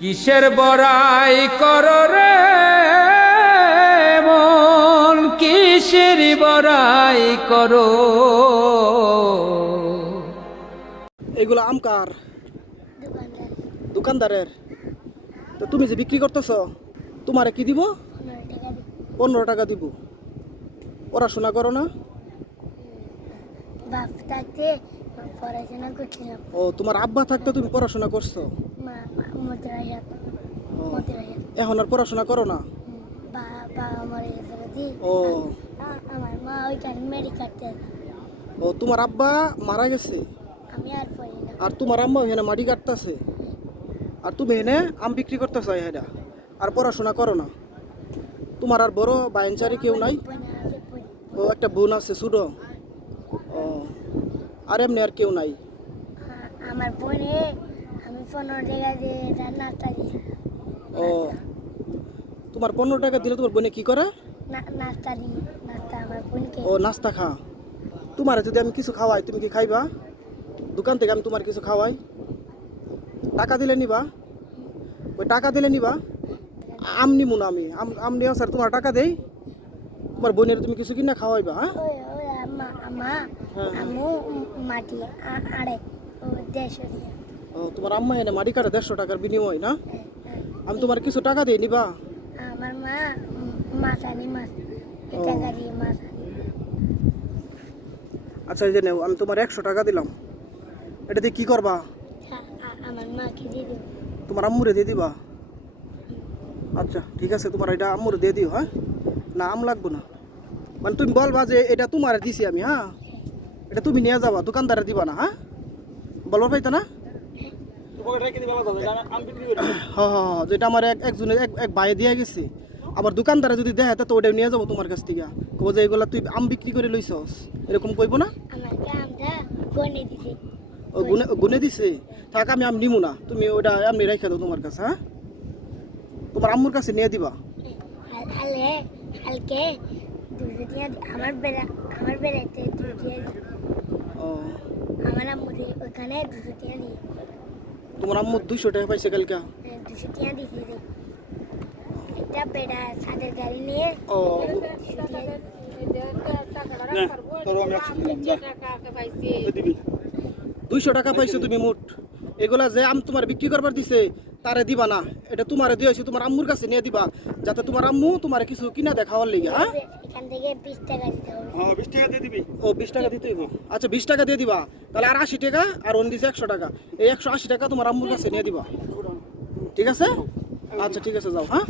কিসের বড়াই কর রে মন? কিসের বড়াই করো? এগুলো আমকার দোকানদারের। তো তুমি যে বিক্রি করতেছ তোমারে কি দিব? পনেরো টাকা পনেরো টাকা দিব। পড়াশোনা করো না? বাপ থাকতে পড়াশোনা করছিলাম। ও তোমার আব্বা থাকতে তুমি পড়াশোনা করছ? এখন আর পড়াশোনা করো না? ও। আমার মা ওইখানে মেরি কাটতে ও তোমার আব্বা মারা গেছে? আমি আর পড়ি না। আর তোমার আম্মা এখানে মাটি কাটতেছে? আর তুমি এনে আম বিক্রি করতেছ এটা আর পড়াশোনা করো না? তোমার আর বড় বাইনচারি কেউ নাই। ও একটা বোন আছে ছোট। আর এমনি আর কেউ নাই। আমার বোনে আমি পনেরো টাকা দিয়ে তার নাস্তা দিই। ও তোমার পনেরো টাকা দিলে তোমার বোনে কি করে? নাস্তা দিই নাস্তা আমার বোনকে। ও নাস্তা খা। তোমার যদি আমি কিছু খাওয়াই তুমি কি খাইবা? দোকান থেকে আমি তোমার কিছু খাওয়াই। টাকা দিলে নিবা। ওই টাকা দিলে নিবা। আম নিমু না আমি। আম নিয়ে স্যার তোমার টাকা দেই। তোমার বোনের তুমি কিছু কিনা খাওয়াইবা হ্যাঁ? ওই আমা মাটি আড়ে দেড়শো দিয়ে। ও তোমার আম্মা এনে মাটি কাটে দেড়শো টাকার বিনিময় না? হ্যাঁ, হ্যাঁ। আমি তোমার কিছু টাকা দিই নিবা? আমার মা মাছ আনি মাছ। টাকা দিয়ে মাছ আনি। আচ্ছা এই যে নেও আমি তোমার একশো টাকা দিলাম। এটা দিয়ে কী করবা? আমার মাকে দিয়ে দেবো। তোমার আম্মুরে দিয়ে দিবা? আচ্ছা ঠিক আছে তোমার এটা আম্মুরে দিয়ে দিও হ্যাঁ? না আম লাগবো না। মানে তুমি বলবা যে এটা তোমার দিছি আমি হ্যাঁ? এটা তুমি নিয়ে যাবা, দোকানদারে দিবা না হ্যাঁ? বলবা পাইতা না? হ্যাঁ হ্যাঁ যেটা আমার এক একজনে এক এক ভাই দিয়ে গেছে। আবার দোকানদারে যদি দেয়, তো ওটা নিয়ে যাব তোমার কাছ থেকে। কবো যে এগুলা তুই আম বিক্রি করে লইছস। এরকম কইবো না? ও গুনে গুনে দিছে? থাক, আমি আম নিমু না। তুমি ওটা এমনি রেখে দাও তোমার কাছে হ্যাঁ? তোমার আম্মুর কাছে নিয়ে দিবা। হাল হালে হালকে দুশো টিয়া আমার বেড়া আমার বেড়াতে দুশো টিয়া ও। আমার আম্মু ওখানে দুশো টিয়া দি। তোমার আম্মু দুইশো টাকা পাইছে কালকা? দুশো টিয়া দিছে রে একটা বেড়া ছাদের গাড়ি নিয়ে ও। দুশো টিয়া দি দুইশো টাকা পাইছো তুমি মোট। এগুলা যে আম তোমার বিক্রি করবার দিছে তারে দিবা না। এটা তোমারে দিয়েছি তোমার আম্মুর কাছে নিয়ে দিবা যাতে তোমার আম্মু তোমার কিছু কিনা দেখাওয়ার লিগে হ্যাঁ? এখান থেকে বিশ টাকা দিতে হবে। ও বিশ টাকা দিতে হইব আচ্ছা বিশ টাকা দিয়ে দিবা। তাহলে আর আশি টাকা আর অন দিছে একশো টাকা। এই একশো আশি টাকা তোমার আম্মুর কাছে নিয়ে দিবা। ঠিক আছে? আচ্ছা ঠিক আছে যাও হ্যাঁ?